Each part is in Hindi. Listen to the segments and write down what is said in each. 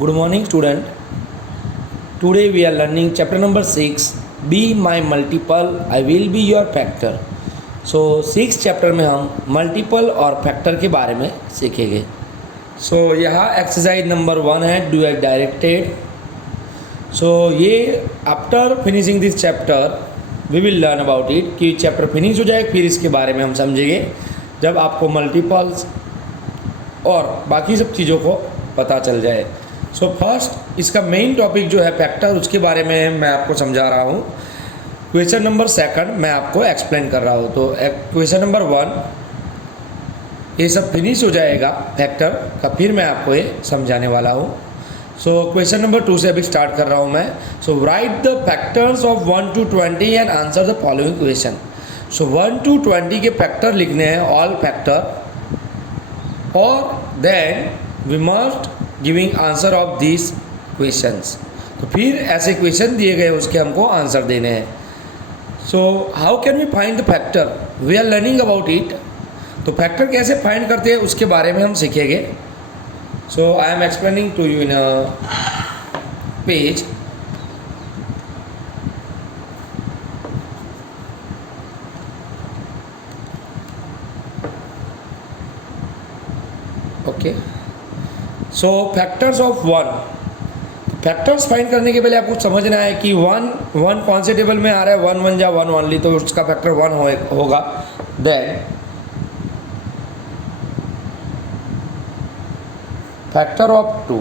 Good morning, student. Today we are learning chapter number 6. Be my multiple, I will be your factor. So 6 chapter में हम मल्टीपल और फैक्टर के बारे में सीखेंगे. सो यहाँ एक्सरसाइज नंबर 1 है डू एट डायरेक्टेड. सो ये after finishing this chapter we will learn about it कि चैप्टर फिनिश हो जाए फिर इसके बारे में हम समझेंगे जब आपको मल्टीपल्स और बाकी सब चीज़ों को पता चल जाए. सो फर्स्ट इसका मेन टॉपिक जो है फैक्टर उसके बारे में मैं आपको समझा रहा हूँ. क्वेश्चन नंबर 2 मैं आपको एक्सप्लेन कर रहा हूँ. तो क्वेश्चन नंबर 1 ये सब फिनिश हो जाएगा फैक्टर का फिर मैं आपको ये समझाने वाला हूँ. सो क्वेश्चन नंबर 2 से अभी स्टार्ट कर रहा हूँ मैं. So right the factors of 1 to 20 and answer the following question. So 1 to 20 के फैक्टर लिखने हैं ऑल फैक्टर और then we must giving answer of this questions. तो फिर ऐसे क्वेश्चन दिए गए उसके हमको आंसर देने हैं. So how can we find the factor we are learning about it. तो फैक्टर कैसे फाइंड करते हैं उसके बारे में हम सीखेंगे. So I am explaining to you in a page. Okay. So factors of 1. Factors find करने के पहले आपको समझना है कि 1 कौन से टेबल में आ रहा है. 1 1 या 1 ओनली तो उसका फैक्टर 1 होगा. Then factor of 2.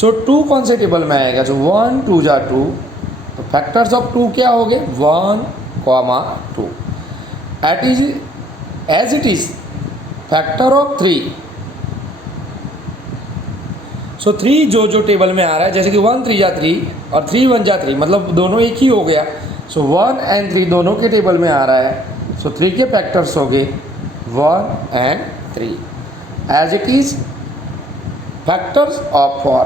सो 2 कौन से टेबल में आएगा. सो 1 2 जा 2. तो फैक्टर्स ऑफ 2 क्या हो गए 1 2. As it is factor of 3. So 3 जो टेबल में आ रहा है जैसे कि 1 3 जा 3 और 3 1 जा 3 मतलब दोनों एक ही हो गया. सो 1 and 3 दोनों के टेबल में आ रहा है. सो 3 के फैक्टर्स हो गए 1 and 3. As it is factors of 4.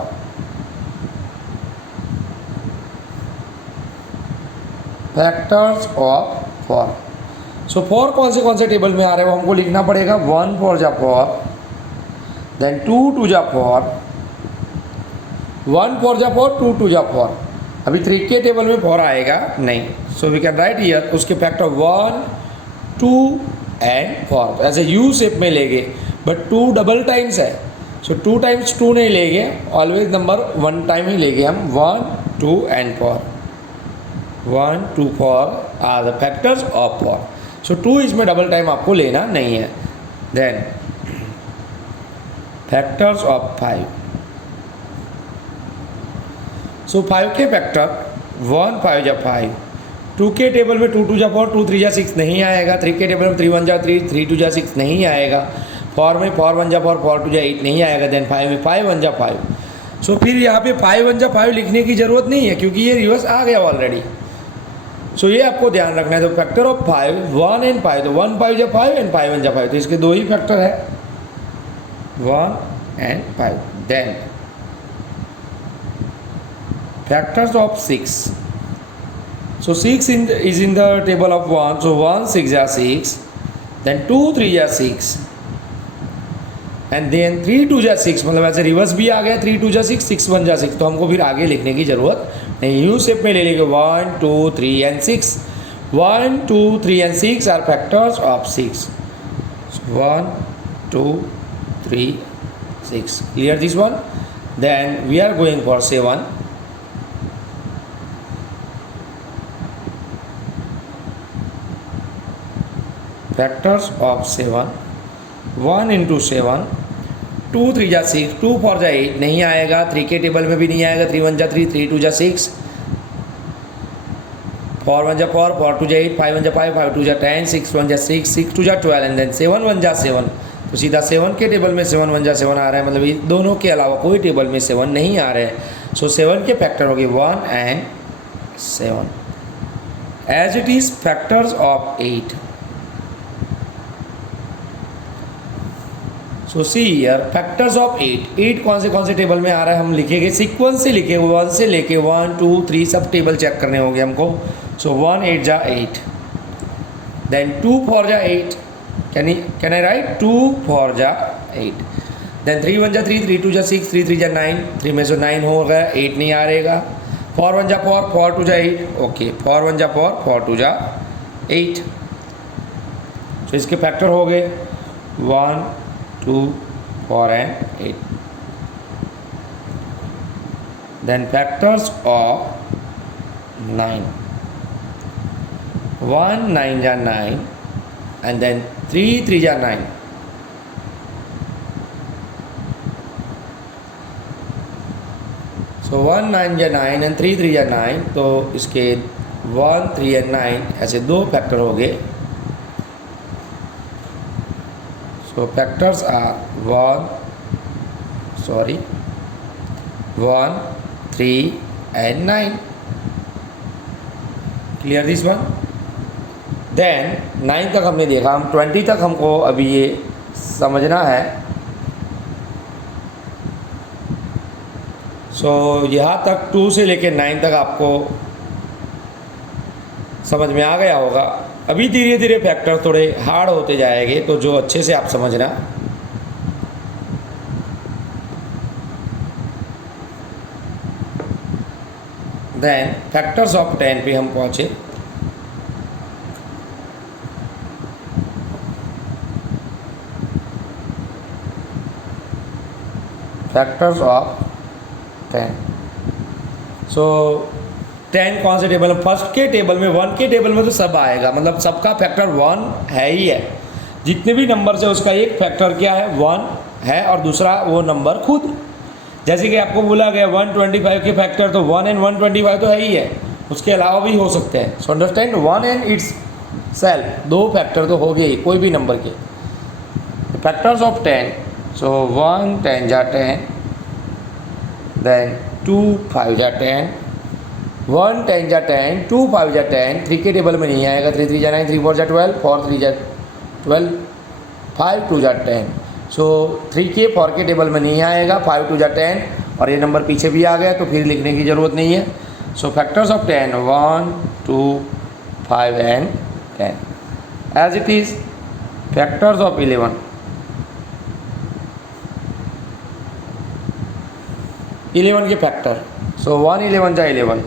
Factors of 4. So 4 कौन से टेबल में आ रहे हैं वो हमको लिखना पड़ेगा. 1 4 जा 4. देन 2 2 जा 4. 1 4 जा 4 2 2 जा 4. अभी 3 के टेबल में 4 आएगा नहीं. So we can write here उसके फैक्टर 1 2 एंड 4. तो ऐसे यू शेप में लेंगे बट 2 डबल टाइम्स है. सो 2 times 2 नहीं लेंगे ऑलवेज नंबर 1 टाइम ही लेंगे हम. 1 2 and 4. 1 2 4 are the factors of 4. So 2 इसमें डबल टाइम आपको लेना नहीं है. Then factors of 5. सो 5 के फैक्टर 1 5 जा 5. 2 के टेबल में 2 2 जा 4 2 3 जा 6 नहीं आएगा. 3 के टेबल में 3 1 जा 3 3 2 जा 6 नहीं आएगा. 4 में 4 1 जा 4 4 2 जा 8 नहीं आएगा. देन 5 में 5 1 जा 5. सो फिर यहाँ पे 5 1 जा 5 लिखने की ज़रूरत नहीं है क्योंकि ये रिवर्स आ गया ऑलरेडी. सो ये आपको ध्यान रखना है. तो फैक्टर ऑफ 5 1 एंड 5. तो 1 5 जा 5 एंड 5 1 जा 5. तो इसके 2 ही फैक्टर है 1 and 5. Then factors of 6. So 6 is in the table of 1. So 1 6 ja 6. Then 2 3 ja 6. And then 3 2 ja 6. मतलब ऐसे रिवर्स भी आ गया. 3 2 जा 6 6 1 जा 6. तो हमको फिर आगे लिखने की ज़रूरत नहीं. यू शेप में ले लेंगे 1 2 3 and 6. 1 2 3 and 6 are factors of 6. So 1 2 3 6. Clear this one? Then we are going for 7. Factors of 7. 1 into 7. 2 3 जा 6 2 4 जा 8 नहीं आएगा. 3 के टेबल में भी नहीं आएगा. 3 1 जा 3 3 2 जा 6. 4 1 जा 4 4 2 जा 8 5 1 जा 5 5 2 जा 10 6 1 जा 6 6 2 जा 12 एंड देन 7 1 जा 7. तो सीधा 7 के टेबल में 7 1 जा 7 आ रहा है. मतलब ये दोनों के अलावा कोई टेबल में 7 नहीं आ रहे हैं. सो 7 के फैक्टर हो गए 1 and 7. As it is factors of 8. So see here factors of 8. 8 कौन से टेबल में आ रहा है हम लिखेंगे सीक्वेंस से लिखे 1 से लेके 1 2 3 सब टेबल चेक करने होंगे हमको. सो 1 8 जा 8. देन 2 4 जा 8. Can I write 2 4 ja 8. Then 3 1 जा 3, 3 2 जा 6, 3 3 जा 9, 3 में से 9 हो गया, 8 नहीं आ रहेगा। 4 1 जा 4, 4 2 जा 8, ओके 4 1 जा 4, 4 2 जा 8। तो इसके फैक्टर हो गए 1 2 4 एंड 8। देन फैक्टर्स ऑफ 9, 1 9 जा 9 एंड देन 3 3 जा 9। तो 1 9 या 9 एंड 3 3 या 9, तो इसके 1 3 एंड 9 ऐसे दो फैक्टर हो गए। So factors are 1 3 and 9। Clear this one. Then 9 तक हमने देखा, हम 20 तक हमको अभी ये समझना है। सो यहाँ तक 2 से लेके 9 तक आपको समझ में आ गया होगा। अभी धीरे धीरे फैक्टर थोड़े हार्ड होते जाएंगे, तो जो अच्छे से आप समझना। देन फैक्टर्स ऑफ 10 पे हम पहुँचे। Factors of 10। सो 10 कौन से टेबल में? फर्स्ट के टेबल में, 1 के टेबल में तो सब आएगा, मतलब सबका फैक्टर 1 है ही है। जितने भी नंबर है उसका एक फैक्टर क्या है? 1 है, और दूसरा वो नंबर खुद। जैसे कि आपको बोला गया 125 के फैक्टर तो 1 एंड 125 तो है ही है, उसके अलावा भी हो सकते हैं। So understand, 1 and it's self, दो फैक्टर तो हो गए ही कोई भी नंबर के। फैक्टर्स ऑफ 10, सो 1 10 जा 10, देन 2 5 जा 10, 1 10 जा 10, 2 5 जा 10, 3 के टेबल में नहीं आएगा, 3 3 जा 9, 3 4 जा 12, 4 3 जा 12, 5 2 जा 10। सो 3 के 4 के टेबल में नहीं आएगा, 5 2 जा 10, और ये नंबर पीछे भी आ गया तो फिर लिखने की ज़रूरत नहीं है। So factors of 10 1 2 5 and 10 as it is. Factors of 11, 11 के फैक्टर। सो 1 11 जा 11,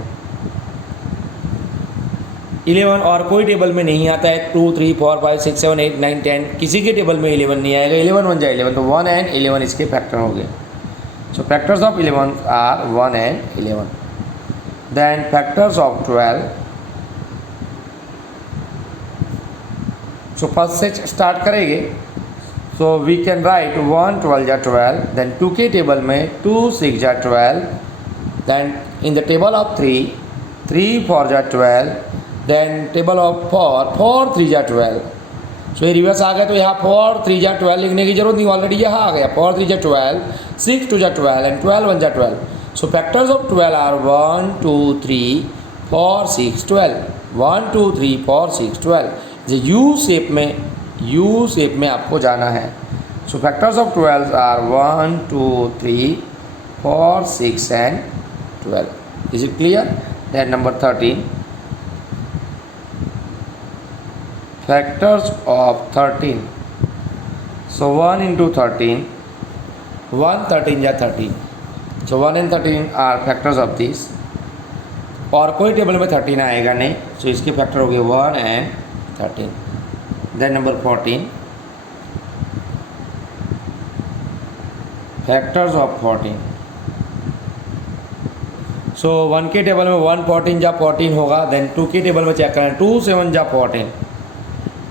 11 और कोई टेबल में नहीं आता है। 2 3 4 5 6 7 8 9 10 किसी के टेबल में 11 नहीं आएगा। 11 1 जा 11, तो 1 एंड 11 इसके फैक्टर हो गए। So factors of 11 are 1 and 11। Then factors of 12, so first से स्टार्ट करेंगे। सो वी कैन राइट 1 12 जा 12, देन 2 के टेबल में 2 6 जा 12, then in the table of 3 3 4 जा 12, देन टेबल ऑफ 4 4 3 जा 12। सो ये रिवर्स आ गया, तो यहाँ 4 3 जा 12 लिखने की जरूरत नहीं, ऑलरेडी यहाँ आ गया। 4 3 जा 12, 6 2 जा 12 एंड 12 1 जा 12। So factors of 12 are 1 2 3 4 6 12, 1 2 3 4 6 12। जो यू शेप में आपको जाना है। So factors of 12 are 1 2 3 4 6 and 12। Is it clear? Then number 13, factors of 13। So 1 into 13, 1 13 जा 13। So 1 and 13 are factors of this, और कोई टेबल में 13 आएगा नहीं, सो इसके फैक्टर हो गए 1 and 13। Then number 14, factors of 14। So 1 के टेबल में 1 14 जा 14 होगा। देन 2 के टेबल में चेक करें, 2 7 जा 14,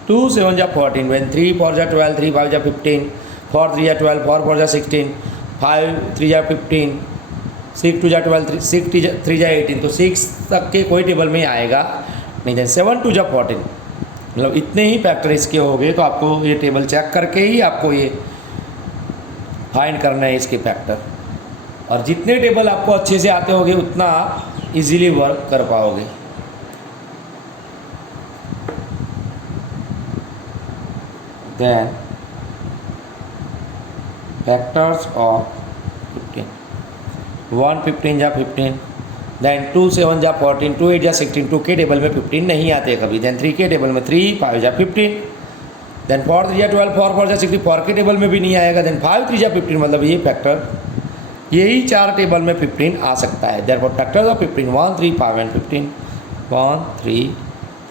2 7 जा 14, when 3 4 जा 12, 3 5 जा 15, 4 3 जा 12, 4 4 जा 16, 5 3 जा 15, 6 2 जा 12, 6 3 जा 18। तो 6 तक के कोई टेबल में आएगा नहीं। देन 7 2 जा 14, मतलब इतने ही फैक्टर इसके हो गए। तो आपको ये टेबल चेक करके ही आपको ये फाइंड करना है इसके फैक्टर, और जितने टेबल आपको अच्छे से आते होंगे उतना इजीली वर्क कर पाओगे। देन फैक्टर्स ऑफ 15, 1 15 जा 15, देन 2 7 जा 14, 2 8 जा 16। 2 के टेबल में 15 नहीं आते कभी। देन 3 के टेबल में 3 5 जा 15, देन 4 3 12, 4 4 60, 4 के टेबल में भी नहीं आएगा। देन 5 3 15, मतलब ये फैक्टर यही 4 टेबल में 15 आ सकता है। Therefore factors of 15 1 3 5 and 15, 1 3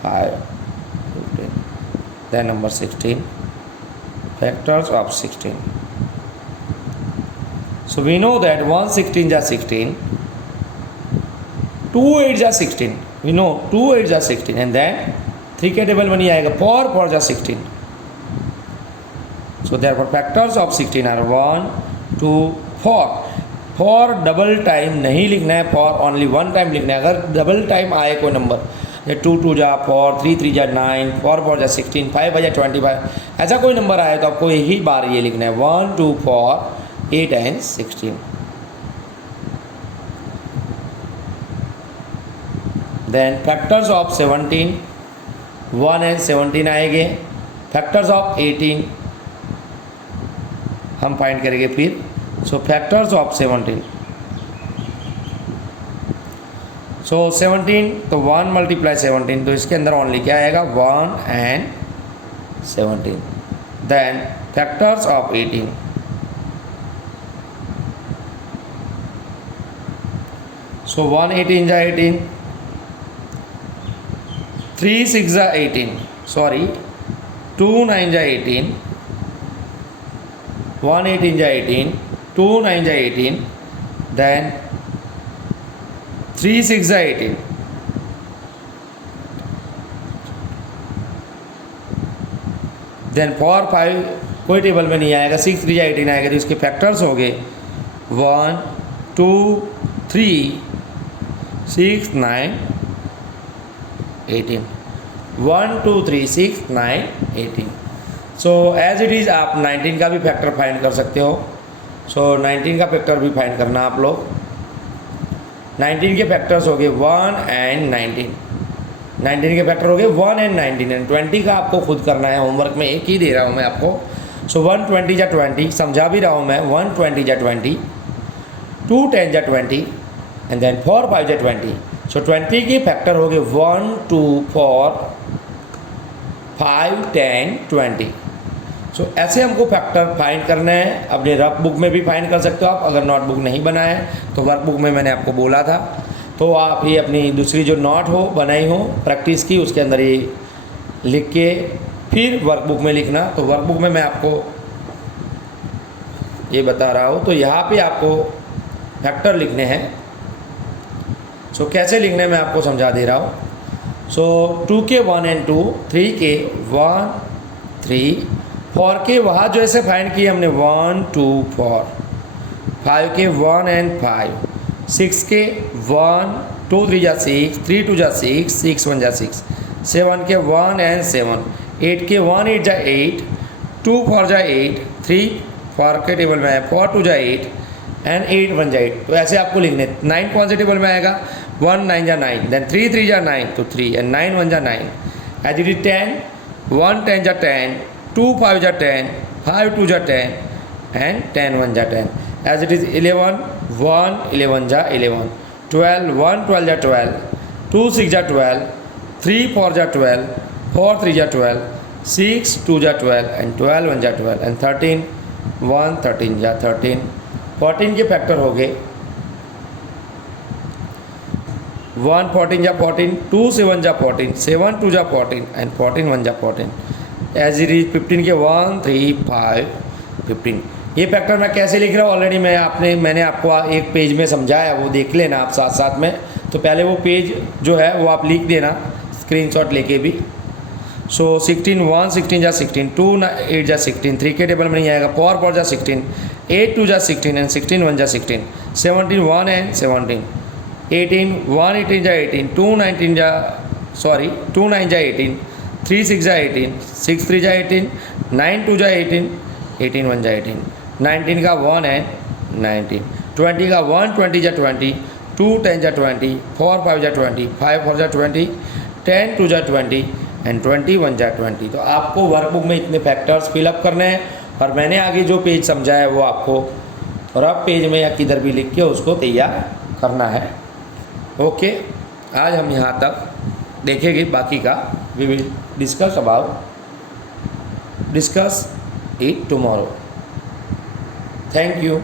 5 15। Then number 16, factors of 16. So we know that 1 16 is 16, 2 8 is 16, we know 2 8 is 16, and then 3 के टेबल में नहीं आएगा, 4 4 is 16. So therefore factors of 16 are 1 2 4. For double time नहीं लिखना है, फॉर ओनली वन टाइम लिखना है। अगर डबल टाइम आए कोई नंबर, 2 2 जा 4, 3 3 जा 9, 4 4 जा 16, 5 जा 25, ऐसा कोई नंबर आए तो आपको यही बार ये लिखना है 1 2 4 8 and 16। Then factors of 17, 1 and 17 आएंगे। फैक्टर्स ऑफ 18 हम फाइंड करेंगे फिर। सो फैक्टर्स ऑफ 17, सो 17 तो 1 मल्टीप्लाई 17, तो इसके अंदर ओनली क्या आएगा 1 एंड 17। देन फैक्टर्स ऑफ 18, सो 1 18 जा 18, 3 6 जा 18, सॉरी 2 9 जा 18, 1 18 जा 18, 2 9 जा 18, then 3 6 जा 18, then 4 5 कोई टेबल में नहीं आएगा, 6 3 जा 18 आएगा। तो इसके फैक्टर्स हो गए 1 2 3 6 9 18, 1 2 3 6 9 18। सो एज इट इज़ आप 19 का भी फैक्टर फाइंड कर सकते हो। सो 19 का फैक्टर भी फाइंड करना आप लोग। 19 के फैक्टर्स हो गए 1 एंड 19, 19 के फैक्टर हो गए 1 एंड 19, एंड 20 का आपको खुद करना है। होमवर्क में एक ही दे रहा हूँ मैं आपको। सो 1 20 जा 20, समझा भी रहा हूँ मैं। 1 20 जा 20, 2 10 जा 20, एंड देन 4 5 जा 20। सो 20 के फैक्टर हो गए 1 2 4 5 10 20। सो ऐसे हमको फैक्टर फाइंड करना है। अपने रफ बुक में भी फाइंड कर सकते हो आप, अगर नोटबुक नहीं बनाए तो वर्कबुक में मैंने आपको बोला था, तो आप ये अपनी दूसरी जो नोट हो बनाई हो प्रैक्टिस की, उसके अंदर ये लिख के फिर वर्कबुक में लिखना। तो वर्कबुक में मैं आपको ये बता रहा हूँ। तो यहाँ पे आपको फैक्टर लिखने हैं। सो कैसे लिखने मैं आपको समझा दे रहा हूँ। सो 2 के 1 एंड 2, 3 के 1 3, 4 के वहाँ जो ऐसे फाइंड किए हमने 1 2 4, 5 के 1 एंड 5, 6 के 1 2 3 जा 6, 3 2 जा 6, 6 1 जा 6, 7 के 1 एंड 7, 8 के 1 8 जा 8, 2 4 जा 8, 3 4 के टेबल में है, 4 2 जा 8 एंड 8 1 जा 8। तो ऐसे आपको लिखने। 9 कौन से टेबल में आएगा, 1 9 जा 9, देन 3 3 जा 9, तो 3 एंड 9 1 जा 9। एज इट इज 10, 1 10 जा 10, 2 5 जा 10, 5 2 जा 10 एंड 10 1 जा 10। एज इट इज 11, 1 11 जा 11, 12 1 12 जा 12, 2 6 जा 12, 3 4 जा 12, 4 3 जा 12, 6 2 जा 12 एंड 12 1 जा 12, एंड 13 1 13 जा 13। 14 के फैक्टर हो गए 1 14 जा 14, 2 7 जा 14, 7 2 जा 14 एंड 14 1 जा 14। एज इट इज 15 के 1 3 5 15। ये फैक्टर मैं कैसे लिख रहा हूँ ऑलरेडी मैंने आपको एक पेज में समझाया, वो देख लेना आप साथ साथ में। तो पहले वो पेज जो है वो आप लिख देना स्क्रीनशॉट लेके भी। सो 16 1 16 जा 16, 2 8 जा 16, 3 के टेबल में नहीं आएगा, 4 4 जा 16, 8 2 जा 16 एंड 16 1 जा 16, 17 1 एंड 17, 18 1 18 जा 18, 2 19 जा 2 9 जा 18, 3 6 जा 18, 6 3 जा 18, 9 2 जा 18, 18 1 जा 18, 19 का 1 एंड 19, 20 का 1 20 जा 20, 2 10 जा 20, 4 5 जा 20, 5 4 जा 20, 10 2 जा 20 एंड 20 1 जा 20। तो आपको वर्कबुक में इतने फैक्टर्स फिलअप करने हैं, और मैंने आगे जो पेज समझाया है वो आपको रफ पेज में या किधर भी लिख के उसको तैयार करना है। ओके, आज हम यहाँ तक देखेंगे, बाकी का we will discuss about discuss it tomorrow. Thank you.